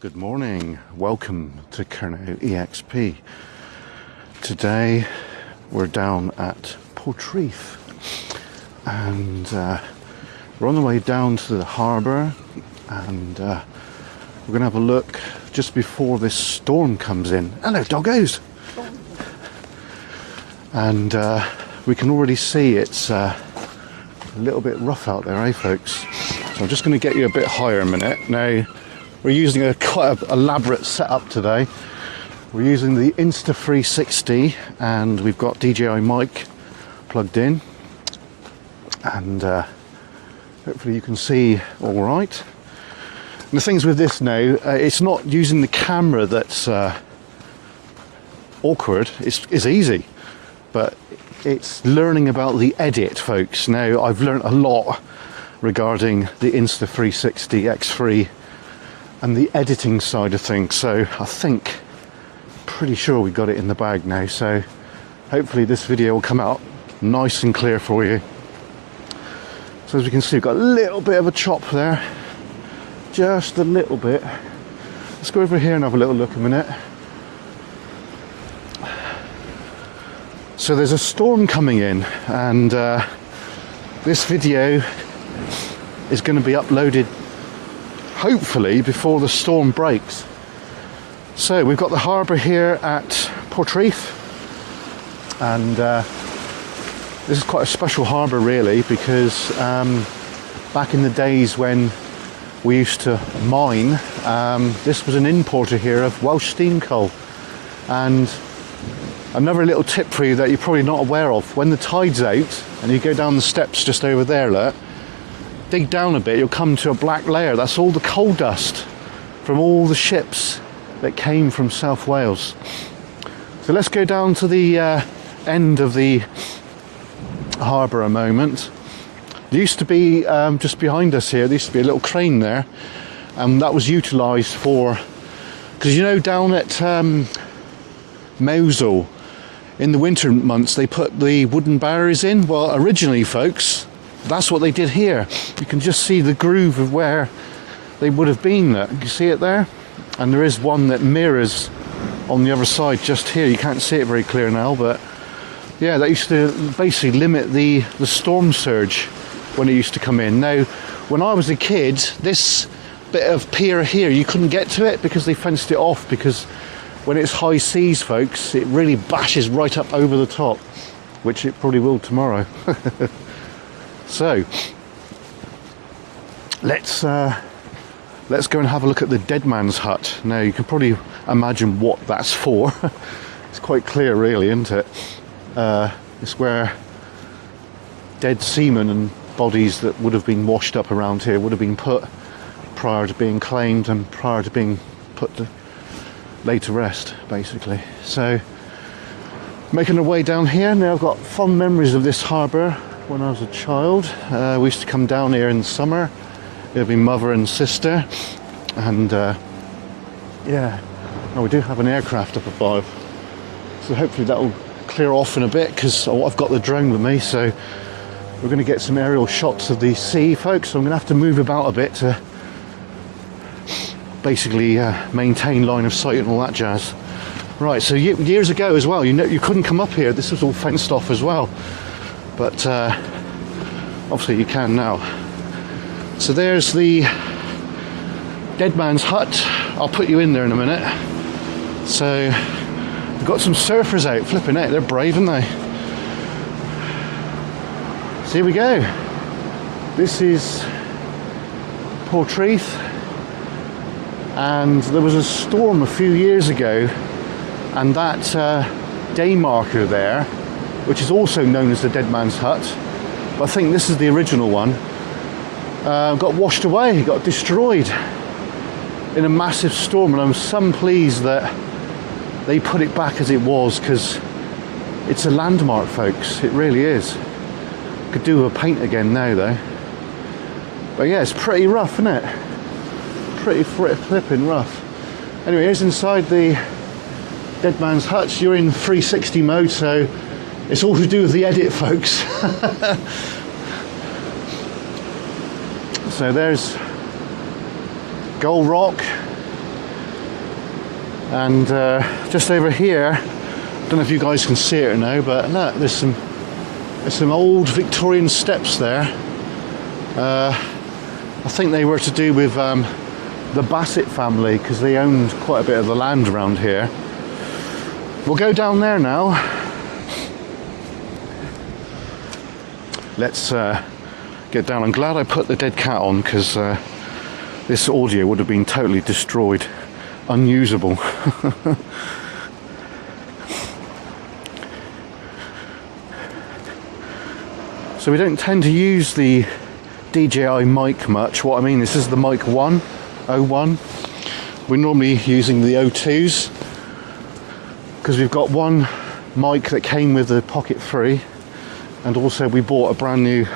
Good morning, welcome to Kernow EXP. Today we're down at Portreath and we're on the way down to the harbour, and we're going to have a look just before this storm comes in. Hello doggos! And we can already see it's a little bit rough out there, eh folks? So I'm just going to get you a bit higher a minute. Now, we're using a quite elaborate setup today. We're using the Insta 360 and we've got DJI mic plugged in, and hopefully you can see all right. And the things with this now, it's not using the camera that's awkward, it's easy, but it's learning about the edit, folks. Now, I've learned a lot regarding the Insta 360 X3 and the editing side of things, so I think, pretty sure we got it in the bag now, so hopefully this video will come out nice and clear for you. So as we can see, we've got a little bit of a chop there, just a little bit. Let's go over here and have a little look a minute. So there's a storm coming in, and this video is going to be uploaded hopefully before the storm breaks. So we've got the harbour here at Portreath, and this is quite a special harbour really, because back in the days when we used to mine, this was an importer here of Welsh steam coal. And another little tip for you that you're probably not aware of: when the tide's out and you go down the steps just over there, look, dig down a bit, you'll come to a black layer. That's all the coal dust from all the ships that came from South Wales. So let's go down to the end of the harbour a moment. There used to be, just behind us here, there used to be a little crane there, and that was utilised for, because you know down at Mosul, in the winter months they put the wooden barriers in. Well, originally folks, that's what they did here. You can just see the groove of where they would have been there. You see it there? And there is one that mirrors on the other side just here. You can't see it very clear now, but yeah, that used to basically limit the storm surge when it used to come in. Now, when I was a kid, this bit of pier here, you couldn't get to it because they fenced it off, because when it's high seas, folks, it really bashes right up over the top, which it probably will tomorrow. So let's go and have a look at the dead man's hut. Now, you can probably imagine what that's for. It's quite clear really, isn't it? It's where dead seamen and bodies that would have been washed up around here would have been put prior to being claimed and prior to being put to lay to rest, basically. So making our way down here. Now, I've got fond memories of this harbour when I was a child. We used to come down here in the summer. It'd be mother and sister, and yeah, oh, we do have an aircraft up above, so hopefully that will clear off in a bit, because I've got the drone with me, so we're going to get some aerial shots of the sea, folks. So I'm going to have to move about a bit to basically maintain line of sight and all that jazz. Right, so years ago as well, you know, you couldn't come up here. This was all fenced off as well, but obviously you can now. So there's the dead man's hut. I'll put you in there in a minute. So we've got some surfers out, flipping out. They're brave, aren't they? So here we go. This is Portreath, and there was a storm a few years ago, and that day marker there, which is also known as the dead man's hut, but I think this is the original one, got washed away, got destroyed in a massive storm, and I'm so pleased that they put it back as it was, because it's a landmark, folks. It really is. Could do with a paint again now though. But yeah, it's pretty rough, isn't it? Pretty flipping rough. Anyway, here's inside the dead man's hut. You're in 360 mode, so it's all to do with the edit, folks. So there's Gold Rock, And just over here, I don't know if you guys can see it or no, but look, there's some old Victorian steps there. I think they were to do with the Bassett family, because they owned quite a bit of the land around here. We'll go down there now. Let's get down. I'm glad I put the dead cat on, because this audio would have been totally destroyed, unusable. So we don't tend to use the DJI mic much. What I mean, this is the mic 01. We're normally using the 02s, because we've got one mic that came with the Pocket 3, and also we bought a brand new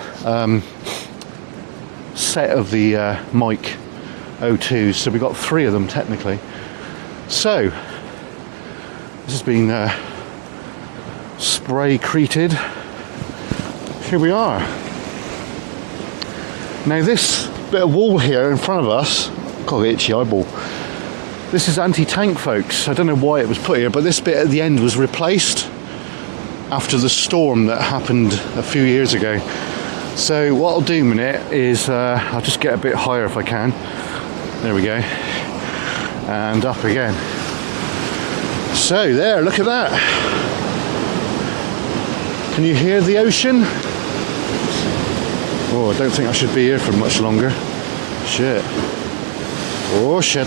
set of the mic 02s, so we've got 3 of them technically. So this has been spray-created. Here we are. Now this bit of wall here in front of us, got an itchy eyeball. This is anti-tank, folks. I don't know why it was put here, but this bit at the end was replaced after the storm that happened a few years ago. So what I'll do in a minute is I'll just get a bit higher if I can. There we go. And up again. So there, look at that. Can you hear the ocean? Oh, I don't think I should be here for much longer. Shit. Oh, shit.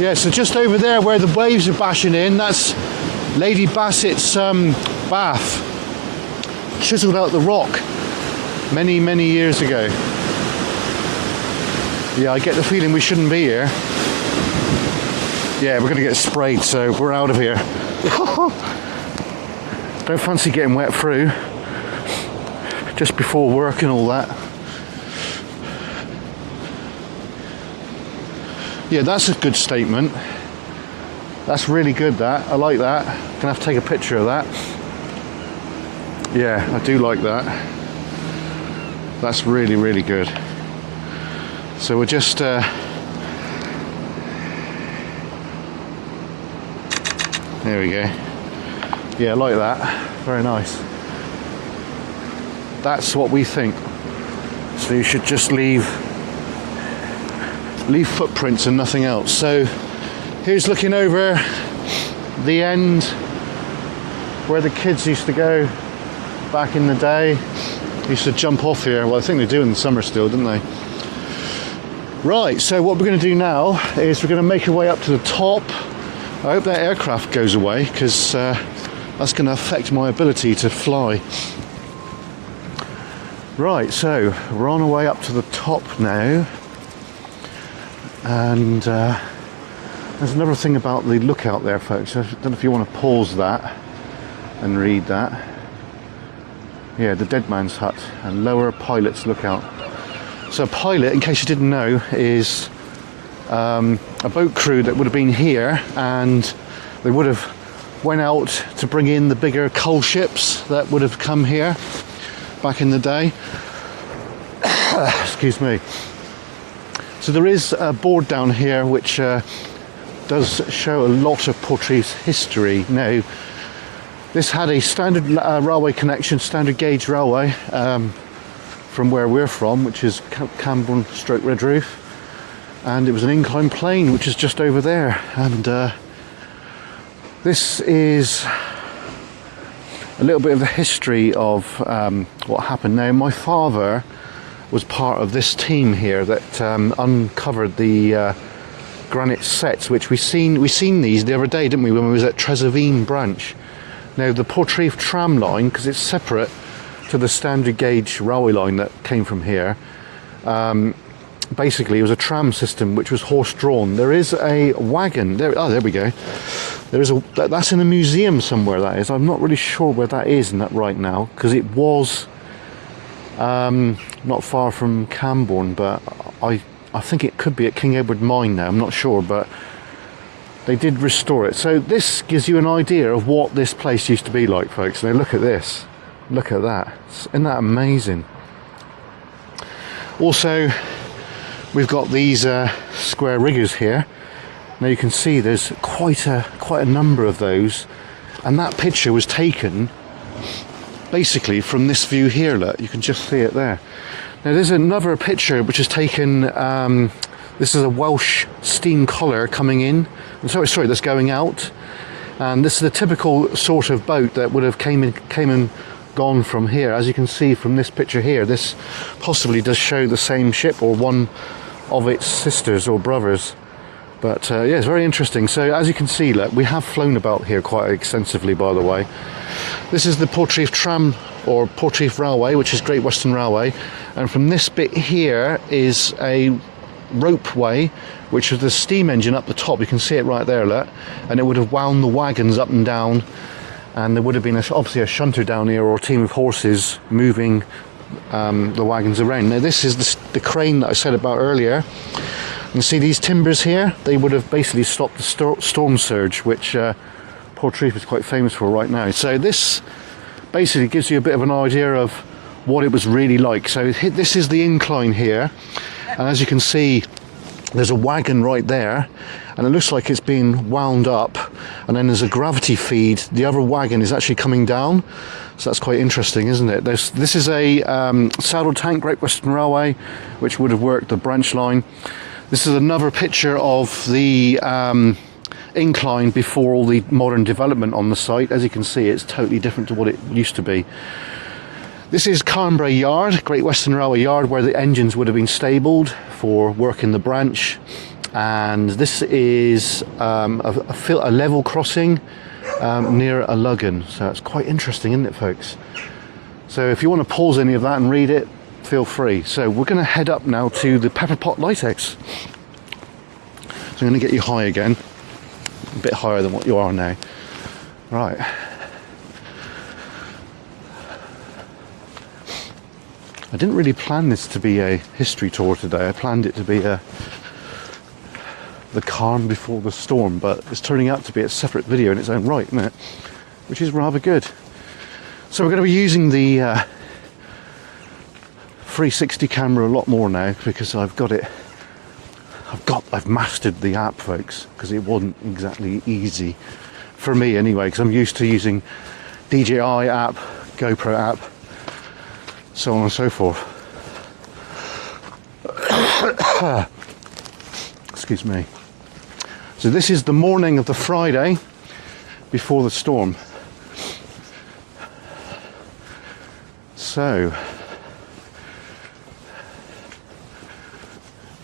Yeah, so just over there where the waves are bashing in, that's Lady Bassett's bath. Chiseled out the rock many, many years ago. Yeah, I get the feeling we shouldn't be here. Yeah, we're going to get sprayed, so we're out of here. Don't fancy getting wet through just before work and all that. Yeah, that's a good statement. That's really good, that. I like that. Gonna have to take a picture of that. Yeah, I do like that. That's really, really good. So we're just there we go. Yeah, I like that. Very nice. That's what we think. So you should just leave footprints and nothing else. So here's looking over the end where the kids used to go back in the day. Used to jump off here. Well, I think they do in the summer still, don't they? Right, so what we're going to do now is we're going to make our way up to the top. I hope that aircraft goes away, because that's going to affect my ability to fly. Right, so we're on our way up to the top now. And there's another thing about the lookout there, folks. I don't know if you want to pause that and read that. Yeah, the Dead Man's Hut and Lower Pilot's Lookout. So a pilot, in case you didn't know, is a boat crew that would have been here, and they would have went out to bring in the bigger coal ships that would have come here back in the day. Excuse me. So there is a board down here which does show a lot of Portreath's history. Now, this had a standard railway connection, standard gauge railway, from where we're from, which is Camborne / Redroof, and it was an inclined plane which is just over there. And this is a little bit of the history of what happened. Now, my father was part of this team here that uncovered the granite sets, which we seen these the other day, didn't we, when we was at Trezevine branch. Now, the Portreath tram line, because it's separate to the standard gauge railway line that came from here, basically it was a tram system which was horse-drawn. There is a wagon there. Oh, there we go. There is that's in a museum somewhere, that is. I'm not really sure where that is right now, because it was not far from Camborne, but I think it could be at King Edward Mine now. I'm not sure, but they did restore it. So this gives you an idea of what this place used to be like, folks. Now look at this. Look at that. Isn't that amazing? Also, we've got these square riggers here. Now you can see there's quite a number of those, and that picture was taken basically from this view here. Look, you can just see it there. Now there's another picture which is taken, this is a Welsh steam collar coming in, sorry, that's going out, and this is the typical sort of boat that would have came and gone from here. As you can see from this picture here, this possibly does show the same ship or one of its sisters or brothers. But yeah, it's very interesting. So as you can see, look, we have flown about here quite extensively, by the way. This is the Portreath tram or Portreath Railway, which is Great Western Railway, and from this bit here is a ropeway, which is the steam engine up the top. You can see it right there, look, and it would have wound the wagons up and down, and there would have been obviously a shunter down here or a team of horses moving the wagons around. Now this is the crane that I said about earlier. You see these timbers here, they would have basically stopped the storm surge, which Portreath is quite famous for right now. So this basically gives you a bit of an idea of what it was really like. So this is the incline here, and as you can see, there's a wagon right there, and it looks like it's been wound up, and then there's a gravity feed. The other wagon is actually coming down, so that's quite interesting, isn't it? This is a saddle tank, Great Western Railway, which would have worked the branch line. This is another picture of the incline before all the modern development on the site. As you can see, it's totally different to what it used to be. This is Carnbray Yard, Great Western Railway Yard, where the engines would have been stabled for work in the branch. And this is a level crossing near a luggan. So it's quite interesting, isn't it, folks? So if you want to pause any of that and read it, feel free. So we're going to head up now to the Pepperpot Lighthouse. So I'm going to get you high again, a bit higher than what you are now. Right. I didn't really plan this to be a history tour today. I planned it to be the calm before the storm, but it's turning out to be a separate video in its own right, isn't it? Which is rather good. So we're going to be using the 360 camera a lot more now, because I've mastered the app, folks, because it wasn't exactly easy for me anyway, because I'm used to using DJI app, GoPro app, so on and so forth. Excuse me. So this is the morning of the Friday before the storm. So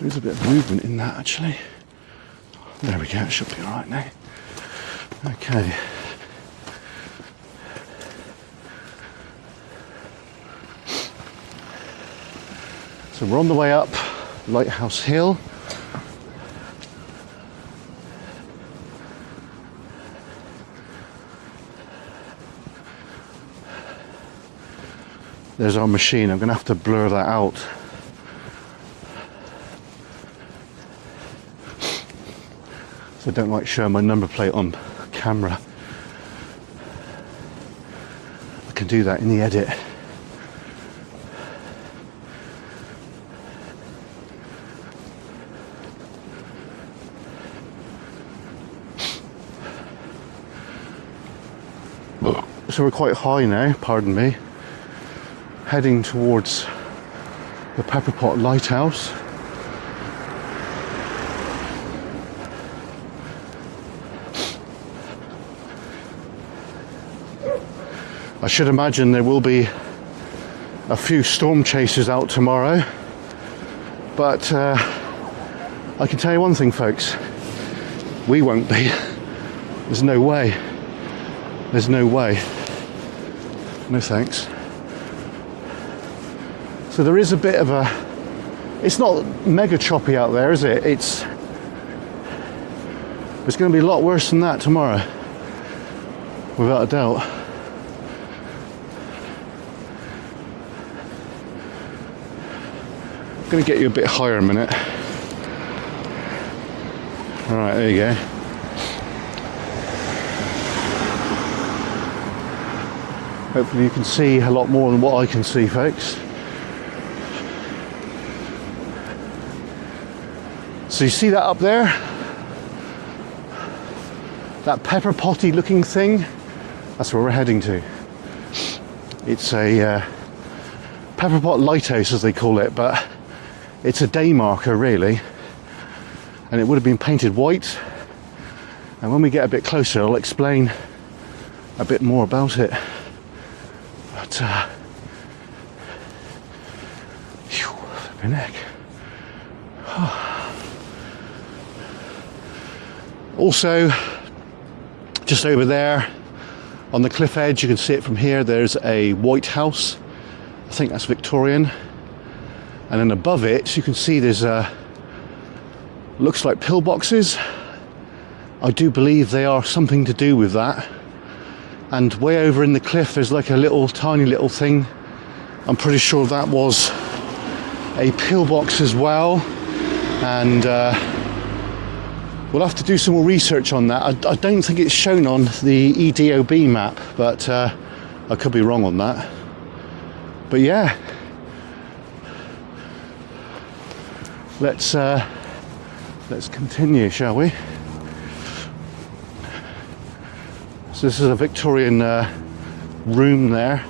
there's a bit of movement in that, actually. There we go, it should be all right now. Okay. So we're on the way up Lighthouse Hill. There's our machine. I'm going to have to blur that out. So I don't like showing my number plate on camera. I can do that in the edit. So we're quite high now, pardon me, heading towards the Pepperpot Lighthouse. I should imagine there will be a few storm chasers out tomorrow, but I can tell you one thing, folks, we won't be. There's no way. There's no way. No thanks. So there is a bit of a, it's not mega choppy out there, is it? It's going to be a lot worse than that tomorrow, without a doubt. I'm going to get you a bit higher a minute. All right, there you go. Hopefully you can see a lot more than what I can see, folks. So you see that up there? That pepper-potty looking thing? That's where we're heading to. It's a Pepperpot Lighthouse, as they call it, but it's a day marker really, and it would have been painted white, and when we get a bit closer I'll explain a bit more about it. But flipping heck. Also, just over there on the cliff edge, you can see it from here, there's a white house. I think that's Victorian. And then above it, you can see there's looks like pillboxes. I do believe they are something to do with that. And way over in the cliff, there's like a little, tiny little thing. I'm pretty sure that was a pillbox as well. And we'll have to do some more research on that. I don't think it's shown on the EDOB map, but I could be wrong on that. But yeah, let's continue, shall we? So this is a Victorian room there,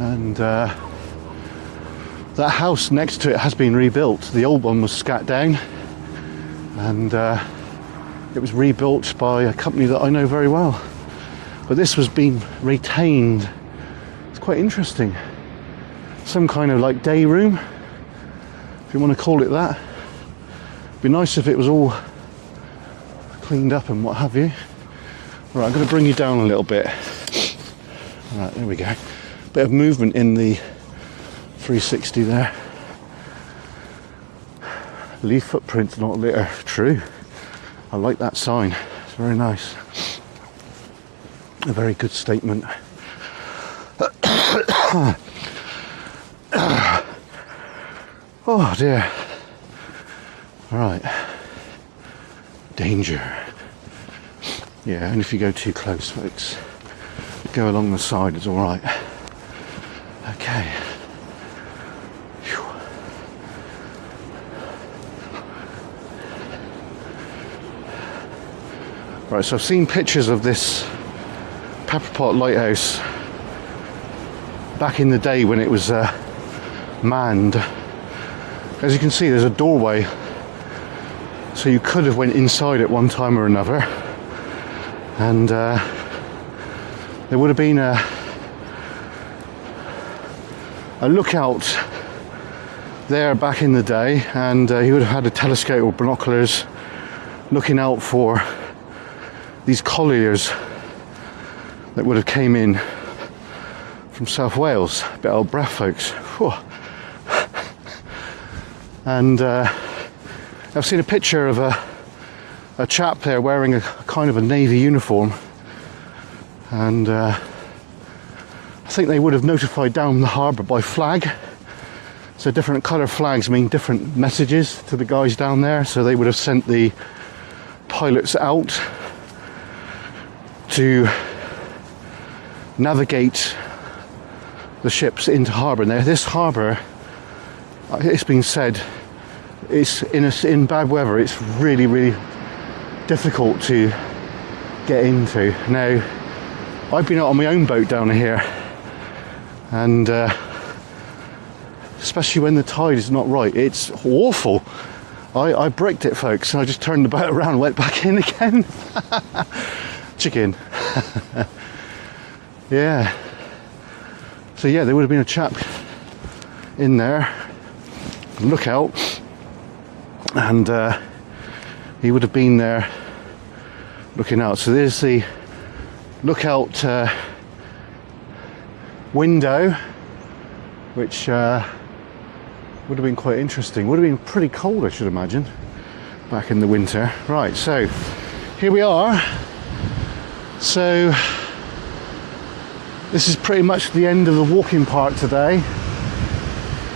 and that house next to it has been rebuilt. The old one was scat down, and it was rebuilt by a company that I know very well. But this was being retained. It's quite interesting. Some kind of like day room, if you want to call it that. It'd be nice if it was all cleaned up and what have you. Right, I'm going to bring you down a little bit. Right, there we go. Bit of movement in the 360 there. Leaf footprints, not litter. True. I like that sign. It's very nice. A very good statement. Oh dear. Right. Danger. Yeah, and if you go too close, folks, go along the side, it's alright. Okay. Whew. Right, so I've seen pictures of this Pepperpot Lighthouse back in the day when it was manned. As you can see, there's a doorway, so you could have went inside at one time or another, and there would have been a lookout there back in the day, and he would have had a telescope or binoculars looking out for these colliers that would have came in from South Wales. A bit out of breath, folks. Whew. And I've seen a picture of a chap there wearing a kind of a navy uniform, and I think they would have notified down the harbour by flag. So different colour flags mean different messages to the guys down there, so they would have sent the pilots out to navigate the ships into harbour. Now this harbour, it's been said, it's in bad weather, it's really, really difficult to get into. Now, I've been out on my own boat down here, and especially when the tide is not right, it's awful. I bricked it, folks, and I just turned the boat around, went back in again. Chicken. Yeah. So yeah, there would have been a chap in there, lookout, and he would have been there looking out. So there's the lookout window, which would have been quite interesting. Would have been pretty cold, I should imagine, back in the winter. Right, so here we are. So this is pretty much the end of the walking part today.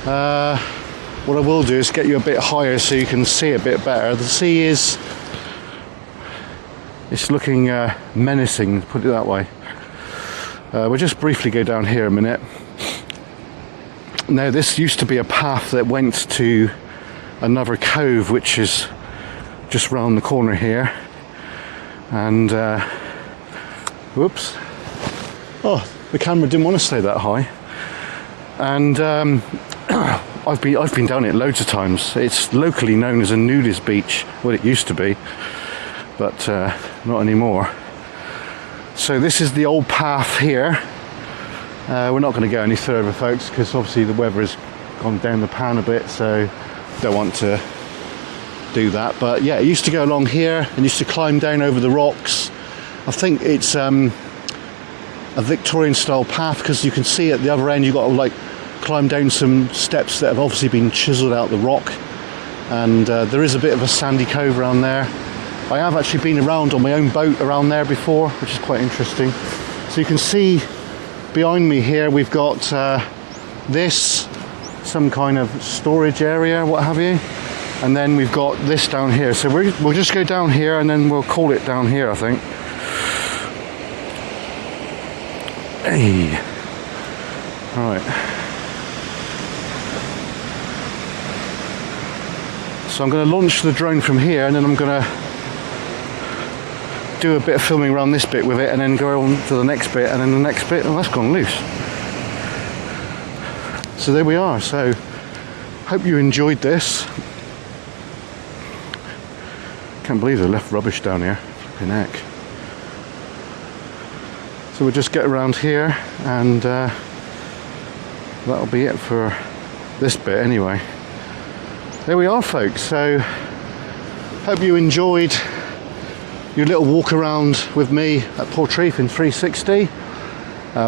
What I will do is get you a bit higher so you can see a bit better. The sea is, it's looking menacing, put it that way. We'll just briefly go down here a minute. Now this used to be a path that went to another cove which is just round the corner here. And whoops, oh, the camera didn't want to stay that high. And I've been down it loads of times. It's locally known as a nudist beach. Well, it used to be, but not anymore. So this is the old path here. We're not going to go any further, folks, because obviously the weather has gone down the pan a bit, so don't want to do that. But yeah, it used to go along here and used to climb down over the rocks. I think it's a Victorian style path, because you can see at the other end you've got to like climb down some steps that have obviously been chiseled out the rock, and there is a bit of a sandy cove around there. I have actually been around on my own boat around there before, which is quite interesting. So you can see behind me here we've got this, some kind of storage area, what have you, and then we've got this down here. So we'll just go down here and then we'll call it down here, I think. Hey, all right. So I'm going to launch the drone from here, and then I'm going to do a bit of filming around this bit with it, and then go on to the next bit, and then the next bit. Oh, that's gone loose. So there we are. So hope you enjoyed this. Can't believe they left rubbish down here. Flipping heck. So we'll just get around here, and that'll be it for this bit anyway. There we are, folks. So hope you enjoyed your little walk around with me at Portreath in 360.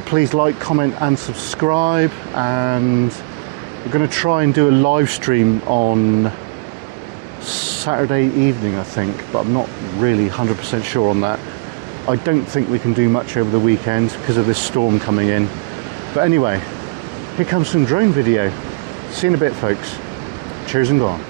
Please like, comment and subscribe, and we're going to try and do a live stream on Saturday evening, I think, but I'm not really 100% sure on that. I don't think we can do much over the weekend because of this storm coming in. But anyway, here comes some drone video. See you in a bit, folks. Cheers and gone.